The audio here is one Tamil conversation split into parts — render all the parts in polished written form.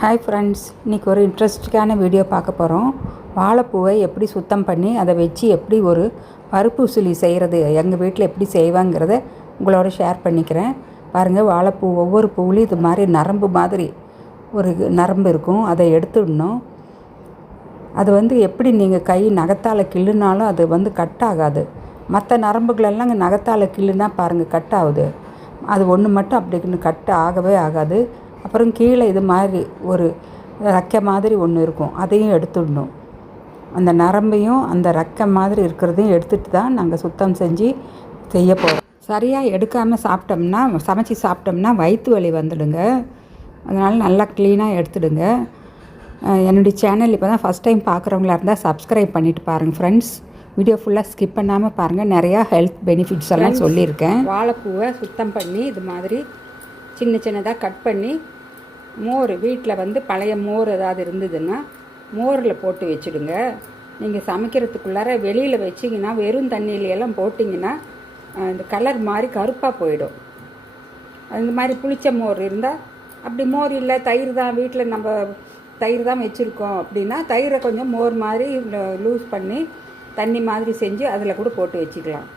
ஹாய் ஃப்ரெண்ட்ஸ், இன்றைக்கி ஒரு இன்ட்ரெஸ்டிங்கான வீடியோ பார்க்க போகிறோம். வாழைப்பூவை எப்படி சுத்தம் பண்ணி அதை வச்சு எப்படி ஒரு பருப்பு உசிலி செய்கிறது எங்கள் வீட்டில் எப்படி செய்வாங்கிறத உங்களோட ஷேர் பண்ணிக்கிறேன். பாருங்கள், வாழைப்பூ ஒவ்வொரு பூவிலையும் இது மாதிரி நரம்பு மாதிரி ஒரு நரம்பு இருக்கும். அதை எடுத்துடணும். அது எப்படி நீங்கள் கை நகத்தால் கிள்ளுனாலும் அது கட் ஆகாது. மற்ற நரம்புகளெல்லாம் நகத்தால் கிள்ளுனா பாருங்கள் கட் ஆகுது. அது ஒன்று மட்டும் அப்படி கட் ஆகவே ஆகாது. அப்புறம் கீழே இது மாதிரி ஒரு ரெக்கை மாதிரி ஒன்று இருக்கும், அதையும் எடுத்துடணும். அந்த நரம்பையும் அந்த ரெக்கை மாதிரி இருக்கிறதையும் எடுத்துகிட்டு தான் நாங்கள் சுத்தம் செஞ்சு செய்ய போகிறோம். சரியாக எடுக்காமல் சாப்பிட்டோம்னா, சமைச்சி சாப்பிட்டோம்னா வயிற்று வலி வந்துடுங்க. அதனால் நல்லா க்ளீனாக எடுத்துடுங்க. என்னுடைய சேனல் இப்போ தான் ஃபஸ்ட் டைம் பார்க்குறவங்களா இருந்தால் சப்ஸ்கிரைப் பண்ணிவிட்டு பாருங்கள் ஃப்ரெண்ட்ஸ். வீடியோ ஃபுல்லாக ஸ்கிப் பண்ணாமல் பாருங்கள். நிறையா ஹெல்த் பெனிஃபிட்ஸ் எல்லாம் சொல்லியிருக்கேன். வாழைப்பூவை சுத்தம் பண்ணி இது மாதிரி சின்ன சின்னதாக கட் பண்ணி வீட்டில் பழைய மோர் ஏதாவது இருந்ததுன்னா மோரில் போட்டு வச்சுடுங்க. நீங்கள் சமைக்கிறதுக்குள்ளார வெளியில் வச்சிங்கன்னா வெறும் தண்ணியிலையெல்லாம் போட்டிங்கன்னா இந்த கலர் மாதிரி கருப்பாக போயிடும். அந்த மாதிரி புளிச்ச மோர் இருந்தால், அப்படி மோர் இல்லை தயிர் தான் வீட்டில் நம்ம தயிர் தான் வச்சுருக்கோம் அப்படின்னா தயிரை கொஞ்சம் மோர் மாதிரி லூஸ் பண்ணி தண்ணி மாதிரி செஞ்சு அதில் கூட போட்டு வச்சுக்கலாம்.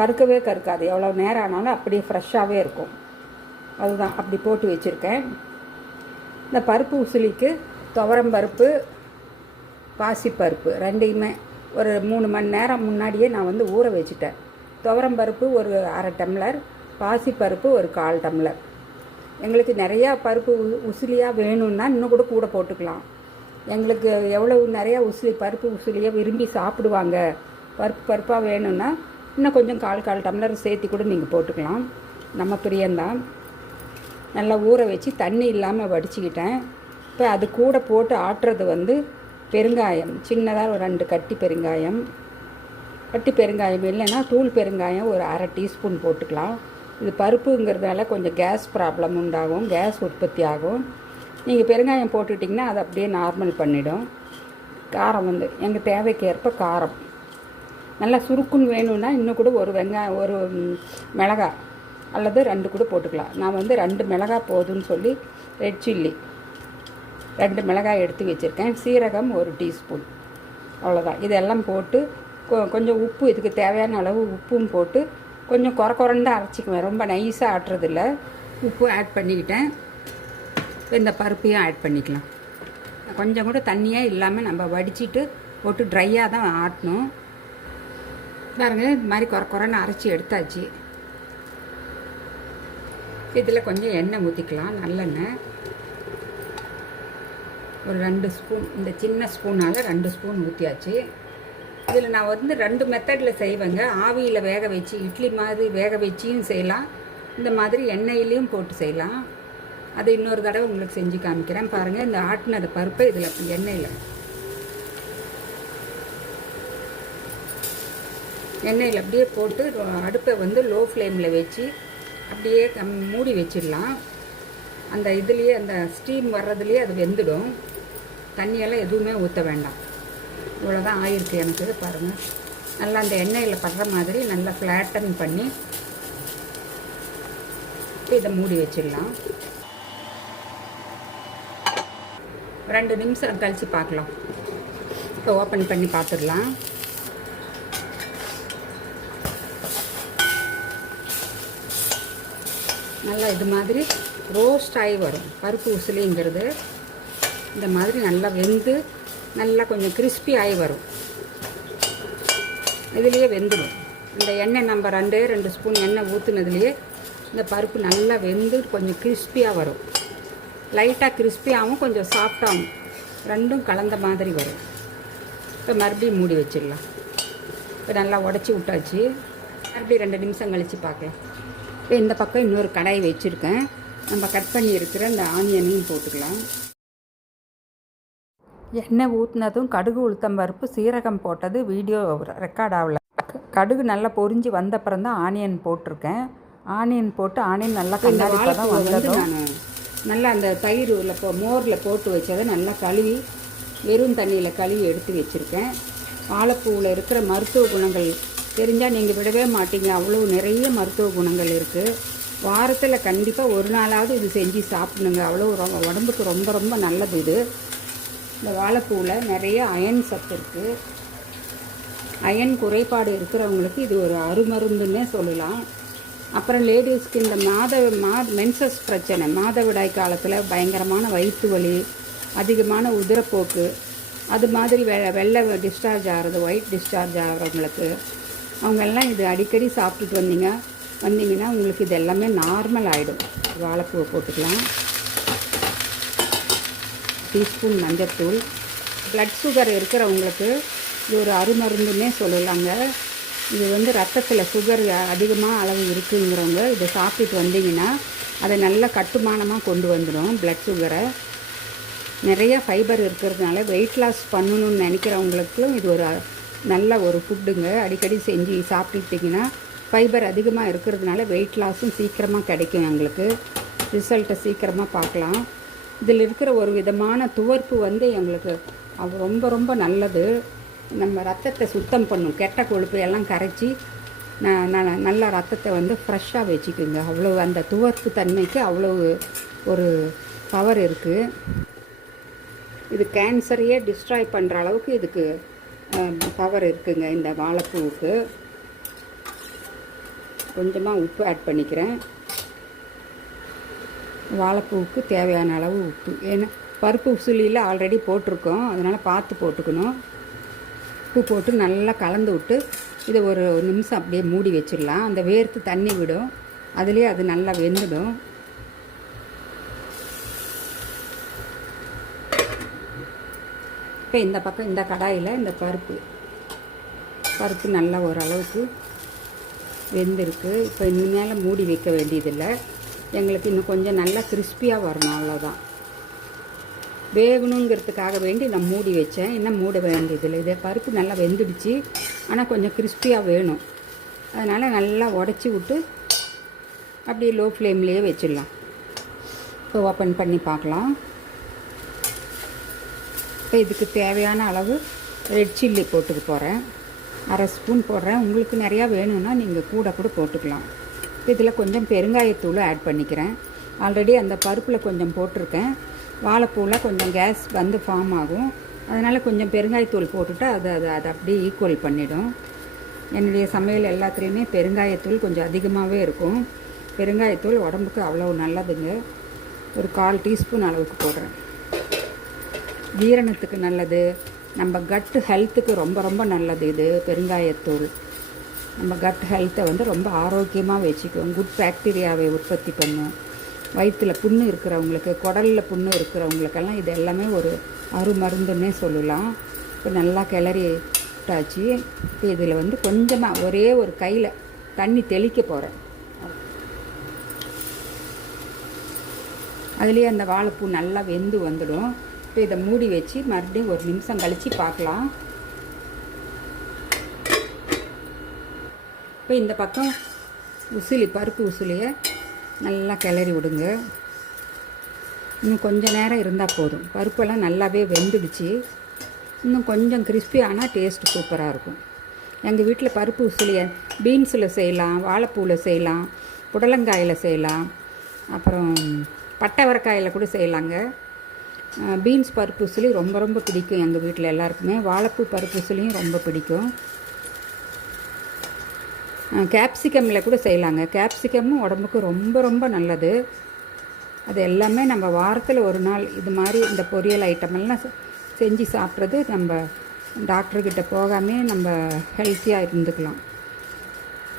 கருக்கவே கருக்காது. எவ்வளோ நேரம் ஆனாலும் அப்படியே ஃப்ரெஷ்ஷாகவே இருக்கும். அதுதான் அப்படி போட்டு வச்சுருக்கேன். இந்த பருப்பு உசிலிக்கு துவரம் பருப்பு, பாசிப்பருப்பு ரெண்டையுமே ஒரு 3 மணி நேரம் முன்னாடியே நான் ஊற வச்சுட்டேன். துவரம் பருப்பு ஒரு 1/2 டம்ளர், பாசிப்பருப்பு ஒரு 1/4 டம்ளர். எங்களுக்கு நிறையா பருப்பு உசிலியாக வேணும்னா இன்னும் கூட போட்டுக்கலாம். எங்களுக்கு எவ்வளவு நிறையா பருப்பு உசிலியாக விரும்பி சாப்பிடுவாங்க, பருப்பாக வேணும்னா இன்னும் கொஞ்சம் 1/4 டம்ளர் சேர்த்து கூட நீங்கள் போட்டுக்கலாம். நம்ம பிரியந்தான். நல்லா ஊற வச்சு தண்ணி இல்லாமல் வடிச்சுக்கிட்டேன். இப்போ அது கூட போட்டு ஆட்டுறது பெருங்காயம், சின்னதாக ஒரு 2 கட்டி பெருங்காயம். இல்லைன்னா தூள் பெருங்காயம் ஒரு 1/2 டீஸ்பூன் போட்டுக்கலாம். இது பருப்புங்கிறதால கொஞ்சம் கேஸ் ப்ராப்ளம் உண்டாகும், கேஸ் உற்பத்தி ஆகும். நீங்கள் பெருங்காயம் போட்டுட்டிங்கன்னா அது அப்படியே நார்மல் பண்ணிடும். காரம் எங்கள் தேவைக்கு ஏற்ப காரம் நல்லா சுருக்குன்னு வேணும்னா இன்னும் கூட ஒரு வெங்காயம், ஒரு மிளகாய் அல்லது 2 கூட போட்டுக்கலாம். நான் 2 மிளகாய் போதும்னு சொல்லி ரெட் சில்லி 2 மிளகாய் எடுத்து வச்சுருக்கேன். சீரகம் 1 டீஸ்பூன், அவ்வளோதான். இதெல்லாம் போட்டு கொஞ்சம் உப்பு, இதுக்கு தேவையான அளவு உப்பும் போட்டு கொஞ்சம் குறண்டு அரைச்சிக்குவேன். ரொம்ப நைஸாக ஆட்டுறதில்ல. உப்பு ஆட் பண்ணிக்கிட்டேன். இந்த பருப்பையும் ஆட் பண்ணிக்கலாம். கொஞ்சம் கூட தண்ணியாக இல்லாமல் நம்ம வடிச்சிட்டு போட்டு ட்ரையாக தான் ஆட்டணும். பாருங்கள், இது மாதிரி குறன்னு அரைச்சி எடுத்தாச்சு. இதில் கொஞ்சம் எண்ணெய் ஊற்றிக்கலாம், நல்லெண்ணெய் ஒரு 2 ஸ்பூன். இந்த சின்ன ஸ்பூனால் 2 ஸ்பூன் ஊற்றியாச்சு. இதில் நான் 2 மெத்தடில் செய்வேங்க. ஆவியில் வேக வச்சு இட்லி மாதிரி வேக வச்சியும் செய்யலாம், இந்த மாதிரி எண்ணெயிலையும் போட்டு செய்யலாம். அதை இன்னொரு தடவை உங்களுக்கு செஞ்சு காமிக்கிறேன். பாருங்கள், இந்த ஆட்டினது பருப்பை இதில் எண்ணெயில் அப்படியே போட்டு அடுப்பை லோ ஃப்ளேமில் வச்சு அப்படியே மூடி வச்சிடலாம். அந்த இதுலேயே அந்த ஸ்டீம் வர்றதுலேயே அது வெந்துடும். தண்ணியெல்லாம் எதுவுமே ஊற்ற வேண்டாம். இவ்வளோதான் ஆயிருக்கு எனக்கு. பாருங்கள், நல்லா அந்த எண்ணெயில் படுற மாதிரி நல்லா ஃப்ளாட்டன் பண்ணி இதை மூடி வச்சிடலாம். 2 நிமிஷம் கழித்து பார்க்கலாம். இப்போ ஓப்பன் பண்ணி பார்த்துடலாம். நல்லா இது மாதிரி ரோஸ்ட் ஆகி வரும். பருப்பு உசிலிங்கிறது இந்த மாதிரி நல்லா வெந்து நல்லா கொஞ்சம் கிறிஸ்பி ஆகி வரும். இதுலேயே வெந்துடும். இந்த எண்ணெய் நம்ம 2 ஸ்பூன் எண்ணெய் ஊற்றுனதுலேயே இந்த பருப்பு நல்லா வெந்து கொஞ்சம் கிறிஸ்பியாக வரும். லைட்டாக கிறிஸ்பியாகவும் கொஞ்சம் சாஃப்டாகவும் ரெண்டும் கலந்த மாதிரி வரும். இப்போ மறுபடியும் மூடி வச்சிடலாம். இப்போ நல்லா உடச்சி விட்டாச்சு. மறுபடியும் 2 நிமிஷம் கழித்து பார்க்கலாம். இப்போ இந்த பக்கம் இன்னொரு கடாய் வச்சுருக்கேன். நம்ம கட் பண்ணி இருக்கிற இந்த ஆனியனையும் போட்டுக்கலாம். எண்ணெய் ஊற்றினதும் கடுகு, உளுத்தம் பருப்பு, சீரகம் போட்டது வீடியோ ரெக்கார்ட் ஆகல. கடுகு நல்லா பொரிஞ்சு வந்தப்புறம் தான் ஆனியன் போட்டிருக்கேன். ஆனியன் போட்டு ஆனியன் நல்லா கண்ணாடி தான் வந்ததும் நான் நல்லா அந்த தயிரில் மோரில் போட்டு வச்சதை நல்லா கழுவி வெறும் தண்ணியில் கழுவி எடுத்து வச்சுருக்கேன். வாழைப்பூவில் இருக்கிற மருத்துவ குணங்கள் தெரிஞ்சால் நீங்கள் விடவே மாட்டீங்க. அவ்வளோ நிறைய மருத்துவ குணங்கள் இருக்குது. வாரத்தில் கண்டிப்பாக ஒரு நாளாவது இது செஞ்சு சாப்பிடணுங்க. அவ்வளோ உடம்புக்கு ரொம்ப ரொம்ப நல்லது இது. இந்த வாழைப்பூவில் நிறைய அயன் சத்து இருக்குது. அயன் குறைபாடு இருக்கிறவங்களுக்கு இது ஒரு அருமருந்துன்னே சொல்லலாம். அப்புறம் லேடிஸ்க்கு இந்த மென்சஸ் பிரச்சனை, மாதவிடாய் காலத்தில் பயங்கரமான வயிற்று வலி, அதிகமான உதிரப்போக்கு, அது மாதிரி வெள்ளை டிஸ்சார்ஜ் ஆகிறது, ஒயிட் டிஸ்சார்ஜ் ஆகிறவங்களுக்கு, அவங்கெல்லாம் இது அடிக்கடி சாப்பிட்டுட்டு வந்தீங்கன்னா உங்களுக்கு இது எல்லாமே நார்மல் ஆகிடும். வாழைப்பூவை போட்டுக்கலாம். டீஸ்பூன் மஞ்சத்தூள். ப்ளட் சுகர் இருக்கிறவங்களுக்கு இது ஒரு அருமருந்துன்னே சொல்லலாங்க. இது ரத்தத்தில் சுகர் அதிகமாக அளவு இருக்குங்கிறவங்க இதை சாப்பிட்டுட்டு வந்தீங்கன்னா அதை நல்லா கட்டுமானமாக கொண்டு வந்துடும் ப்ளட் சுகரை. நிறைய ஃபைபர் இருக்கிறதுனால வெயிட் லாஸ் பண்ணணும்னு நினைக்கிறவங்களுக்கும் இது ஒரு நல்ல ஒரு ஃபுட்டுங்க. அடிக்கடி செஞ்சு சாப்பிட்டுட்டிங்கன்னா ஃபைபர் அதிகமாக இருக்கிறதுனால வெயிட் லாஸும் சீக்கிரமாக கிடைக்கும். எங்களுக்கு ரிசல்ட்டை சீக்கிரமாக பார்க்கலாம். இதில் இருக்கிற ஒரு விதமான துவர்ப்பு எங்களுக்கு ரொம்ப ரொம்ப நல்லது. நம்ம ரத்தத்தை சுத்தம் பண்ணும், கெட்ட கொழுப்பு எல்லாம் கரைச்சி நல்லா ரத்தத்தை ஃப்ரெஷ்ஷாக வச்சுக்குங்க. அவ்வளோ அந்த துவர்ப்பு தன்மைக்கு அவ்வளோ ஒரு பவர் இருக்குது. இது கேன்சரையே டிஸ்ட்ராய் பண்ணுற அளவுக்கு இதுக்கு பவர் இருக்குங்க இந்த வாழைப்பூவுக்கு. கொஞ்சமாக உப்பு ஆட் பண்ணிக்கிறேன். வாழைப்பூவுக்கு தேவையான அளவு உப்பு. ஏன்னா பருப்பு உசிலியில் ஆல்ரெடி போட்டிருக்கோம், அதனால் பார்த்து போட்டுக்கணும். உப்பு போட்டு நல்லா கலந்து விட்டு இதை ஒரு நிமிஷம் அப்படியே மூடி வச்சிடலாம். அந்த வேர்த்து தண்ணி விடும், அதுலேயே அது நல்லா வெந்துடும். இப்போ இந்த பக்கம் இந்த கடாயில் இந்த பருப்பு நல்லா ஓரளவுக்கு வெந்திருக்கு. இப்போ இனிமேல் மூடி வைக்க வேண்டியதில்லை. எங்களுக்கு இன்னும் கொஞ்சம் நல்லா கிறிஸ்பியாக வரணும், அவ்வளோதான். வேகணுங்கிறதுக்காக வேண்டி நான் மூடி வச்சேன், இன்னும் மூட வேண்டியதில்லை. இதே பருப்பு நல்லா வெந்துடுச்சு, ஆனால் கொஞ்சம் கிறிஸ்பியாக வேணும். அதனால் நல்லா உடச்சி விட்டு அப்படியே லோ ஃப்ளேம்லேயே வச்சிடலாம். இப்போ ஓப்பன் பண்ணி பார்க்கலாம். இப்போ இதுக்கு தேவையான அளவு ரெட் சில்லி போட்டுக்க போகிறேன். 1/2 ஸ்பூன் போடுறேன். உங்களுக்கு நிறையா வேணும்னா நீங்கள் கூட போட்டுக்கலாம். இதில் கொஞ்சம் பெருங்காயத்தூள் ஆட் பண்ணிக்கிறேன். ஆல்ரெடி அந்த பருப்பில் கொஞ்சம் போட்டிருக்கேன். வாழைப்பூவில் கொஞ்சம் கேஸ் ஃபார்ம் ஆகும், அதனால் கொஞ்சம் பெருங்காயத்தூள் போட்டுவிட்டு அதை அப்படியே ஈக்குவல் பண்ணிவிடும். என்னுடைய சமையல் எல்லாத்துலேயுமே பெருங்காயத்தூள் கொஞ்சம் அதிகமாகவே இருக்கும். பெருங்காயத்தூள் உடம்புக்கு அவ்வளோ நல்லதுங்க. ஒரு 1/4 டீஸ்பூன் அளவுக்கு போடுறேன். ஜீரணத்துக்கு நல்லது, நம்ம கட் ஹெல்த்துக்கு ரொம்ப ரொம்ப நல்லது இது பெருங்காயத்தூள். நம்ம கட் ஹெல்த்தை ரொம்ப ஆரோக்கியமாக வச்சுக்கும். குட் பாக்டீரியாவை உற்பத்தி பண்ணும். வயிற்றில் புண்ணு இருக்கிறவங்களுக்கு, குடலில் புண்ணு இருக்கிறவங்களுக்கெல்லாம் இது எல்லாமே ஒரு அருமருந்துன்னே சொல்லலாம். இப்போ நல்லா கிளறி விட்டாச்சு. இப்போ இதில் கொஞ்சமாக ஒரே ஒரு கையில் தண்ணி தெளிக்க போகிறேன். அதுலேயே அந்த வாழைப்பூ நல்லா வெந்து வந்துடும். இப்போ இதை மூடி வச்சு மறுபடியும் ஒரு நிமிஷம் கழித்து பார்க்கலாம். இப்போ இந்த பக்கம் பருப்பு உசிலியை நல்லா கிளறி விடுங்க. இன்னும் கொஞ்சம் நேரம் இருந்தால் போதும். பருப்பெல்லாம் நல்லாவே வெந்துடுச்சு. இன்னும் கொஞ்சம் கிறிஸ்பி ஆனால் டேஸ்ட் சூப்பராக இருக்கும். எங்கள் வீட்டில் பருப்பு உசிலியை பீன்ஸில் செய்யலாம், வாழைப்பூவில் செய்யலாம், புடலங்காயில் செய்யலாம், அப்புறம் பட்டைவரக்காயில் கூட செய்யலாங்க. பீன்ஸ் பருப்பு உசிலி ரொம்ப ரொம்ப பிடிக்கும் எங்கள் வீட்டில் எல்லாருக்குமே. வாழைப்பூ பருப்பு உசிலியும் ரொம்ப பிடிக்கும். கேப்சிகமில் கூட செய்யலாங்க. கேப்சிகமும் உடம்புக்கு ரொம்ப ரொம்ப நல்லது. அது எல்லாமே நம்ம வாரத்தில் ஒரு நாள் இது மாதிரி இந்த பொரியல் ஐட்டமெல்லாம் செஞ்சு சாப்பிட்றது நம்ம டாக்டர்கிட்ட போகாமே நம்ம ஹெல்த்தியாக இருந்துக்கலாம்.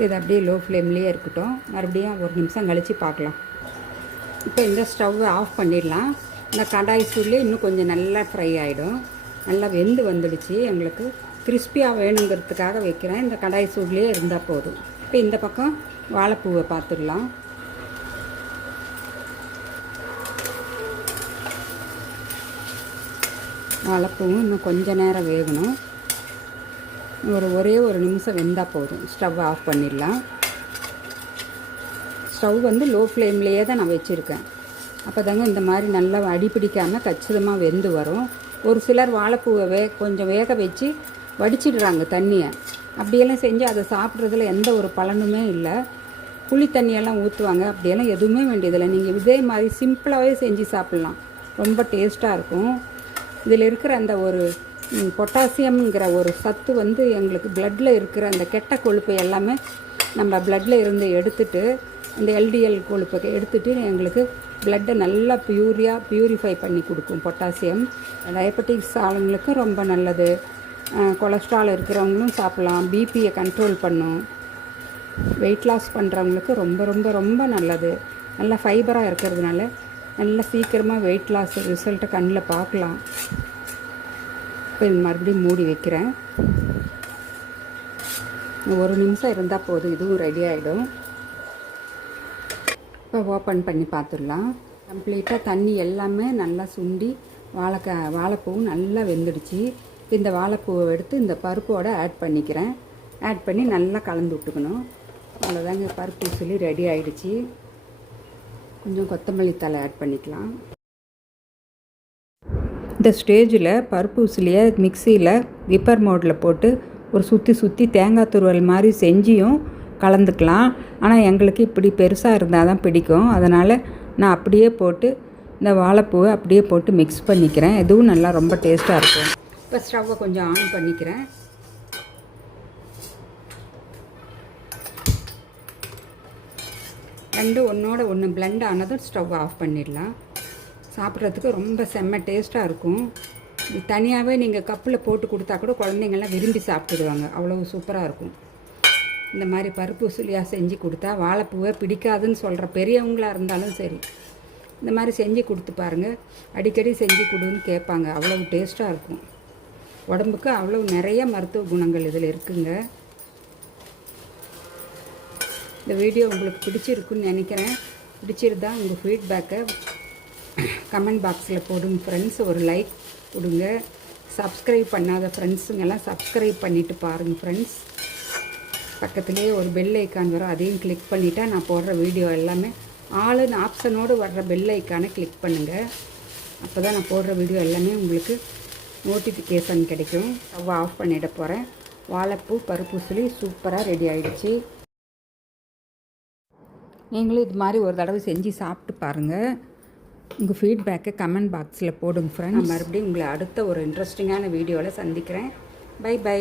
இது அப்படியே லோ ஃப்ளேம்லேயே இருக்கட்டும். மறுபடியும் ஒரு நிமிஷம் கழித்து பார்க்கலாம். இப்போ இந்த ஸ்டவ்வை ஆஃப் பண்ணிடலாம். இந்த கடாய் சூட்லேயே இன்னும் கொஞ்சம் நல்லா ஃப்ரை ஆகிடும். நல்லா வெந்து வந்துடுச்சு. எங்களுக்கு கிறிஸ்பியாக வேணுங்கிறதுக்காக வைக்கிறேன். இந்த கடாய் சூட்லேயே இருந்தால் போதும். இப்போ இந்த பக்கம் வாழைப்பூவை பார்த்துடலாம். வாழைப்பூவும் இன்னும் கொஞ்சம் நேரம் வேகணும். ஒரே ஒரு நிமிஷம் வெந்தால் போதும். ஸ்டவ் ஆஃப் பண்ணிடலாம். ஸ்டவ் லோ ஃப்ளேம்லேயே தான் நான் வச்சுருக்கேன். அப்போ தாங்க இந்த மாதிரி நல்லா அடிப்பிடிக்காமல் கச்சிதமாக வெந்து வரும். ஒரு சிலர் வாழைப்பூவை கொஞ்சம் வேக வச்சு வடிச்சிடுறாங்க தண்ணியை. அப்படியெல்லாம் செஞ்சு அதை சாப்பிட்றதுல எந்த ஒரு பலனுமே இல்லை. புளி தண்ணியெல்லாம் ஊற்றுவாங்க, அப்படியெல்லாம் எதுவுமே வேண்டியதில்லை. நீங்கள் இதே மாதிரி சிம்பிளாகவே செஞ்சு சாப்பிட்லாம், ரொம்ப டேஸ்ட்டாக இருக்கும். இதில் இருக்கிற அந்த ஒரு பொட்டாசியம்ங்கிற ஒரு சத்து வந்து எங்களுக்கு பிளட்டில் இருக்கிற அந்த கெட்ட கொழுப்பு எல்லாமே நம்ம பிளட்டில் இருந்து எடுத்துட்டு, அந்த எல்டிஎல் கொழுப்பை எடுத்துகிட்டு எங்களுக்கு பிளட்டை நல்லா பியூரிஃபை பண்ணி கொடுக்கும். பொட்டாசியம் டயபெட்டிக்ஸ் ஆளுங்களுக்கு ரொம்ப நல்லது. கொலஸ்ட்ரால் இருக்கிறவங்களும் சாப்பிட்லாம். பிபியை கண்ட்ரோல் பண்ணும். வெயிட் லாஸ் பண்ணுறவங்களுக்கு ரொம்ப ரொம்ப ரொம்ப நல்லது. நல்லா ஃபைபராக இருக்கிறதுனால நல்லா சீக்கிரமாக வெயிட் லாஸ் ரிசல்ட்டை கண்ணில் பார்க்கலாம். இப்போ இது மறுபடியும் மூடி வைக்கிறேன். 1 நிமிஷம் இருந்தால் போதும், இதுவும் ரெடி ஆகிடும். இப்போ ஓப்பன் பண்ணி பார்த்துடலாம். கம்ப்ளீட்டாக தண்ணி எல்லாமே நல்லா சுண்டி வாழைப்பூவும் நல்லா வெந்துடுச்சு. இந்த வாழைப்பூவை எடுத்து இந்த பருப்போடு ஆட் பண்ணிக்கிறேன். ஆட் பண்ணி நல்லா கலந்து விட்டுக்கணும். அவ்வளோதாங்க, பருப்பு உசிலி ரெடி ஆகிடுச்சு. கொஞ்சம் கொத்தமல்லி தழை ஆட் பண்ணிக்கலாம். இந்த ஸ்டேஜில் பருப்பு உசிலியை மிக்சியில் விப்பர் மோடில் போட்டு ஒரு சுற்றி தேங்காய் துருவல் மாதிரி செஞ்சியும் கலந்துக்கலாம். ஆனால் எங்களுக்கு இப்படி பெருசாக இருந்தால் தான் பிடிக்கும். அதனால் நான் அப்படியே போட்டு இந்த வாழைப்பூவை அப்படியே போட்டு மிக்ஸ் பண்ணிக்கிறேன். இதுவும் நல்லா ரொம்ப டேஸ்ட்டாக இருக்கும். இப்போ ஸ்டவ்வை கொஞ்சம் ஆன் பண்ணிக்கிறேன். ரெண்டும் ஒன்றோட ஒன்று பிளெண்ட் ஆனதும் ஸ்டவ் ஆஃப் பண்ணிடலாம். சாப்பிட்றதுக்கு ரொம்ப செம்ம டேஸ்ட்டாக இருக்கும். தனியாகவே நீங்கள் கப்பில் போட்டு கொடுத்தா கூட குழந்தைங்கள்லாம் விரும்பி சாப்பிட்டுடுவாங்க, அவ்வளோ சூப்பராக இருக்கும். இந்த மாதிரி பருப்பு உசிலியாக செஞ்சு கொடுத்தா வாழைப்பூவை பிடிக்காதுன்னு சொல்கிற பெரியவங்களாக இருந்தாலும் சரி, இந்த மாதிரி செஞ்சு கொடுத்து பாருங்கள். அடிக்கடி செஞ்சு கொடுன்னு கேட்பாங்க, அவ்வளோ டேஸ்ட்டாக இருக்கும். உடம்புக்கு அவ்வளோ நிறைய மருத்துவ குணங்கள் இதில் இருக்குங்க. இந்த வீடியோ உங்களுக்கு பிடிச்சிருக்குன்னு நினைக்கிறேன். பிடிச்சிருந்தா உங்கள் ஃபீட்பேக்கை கமெண்ட் பாக்ஸில் போடுங்க ஃப்ரெண்ட்ஸ். ஒரு லைக் கொடுங்க. சப்ஸ்கிரைப் பண்ணாத ஃப்ரெண்ட்ஸுங்கெல்லாம் சப்ஸ்கிரைப் பண்ணிவிட்டு பாருங்கள் ஃப்ரெண்ட்ஸ். பக்கத்துலேயே ஒரு பெல் ஐக்கான் வரும், அதையும் கிளிக் பண்ணிவிட்டால் நான் போடுற வீடியோ எல்லாமே ஆளுன்னு ஆப்ஷனோடு வர்ற பெல் ஐக்கானை கிளிக் பண்ணுங்கள். அப்போ தான் நான் போடுற வீடியோ எல்லாமே உங்களுக்கு நோட்டிஃபிகேஷன் கிடைக்கும். ஸ்டவ் ஆஃப் பண்ணிட போகிறேன். வாழைப்பூ பருப்பு உசிலி சூப்பராக ரெடி ஆகிடுச்சு. நீங்களும் இது மாதிரி ஒரு தடவை செஞ்சு சாப்பிட்டு பாருங்கள். உங்கள் ஃபீட்பேக்கை கமெண்ட் பாக்ஸில் போடுங்க ஃப்ரெண்ட்ஸ். நான் மறுபடியும் உங்களை அடுத்த ஒரு இன்ட்ரெஸ்டிங்கான வீடியோவில் சந்திக்கிறேன். Bye by.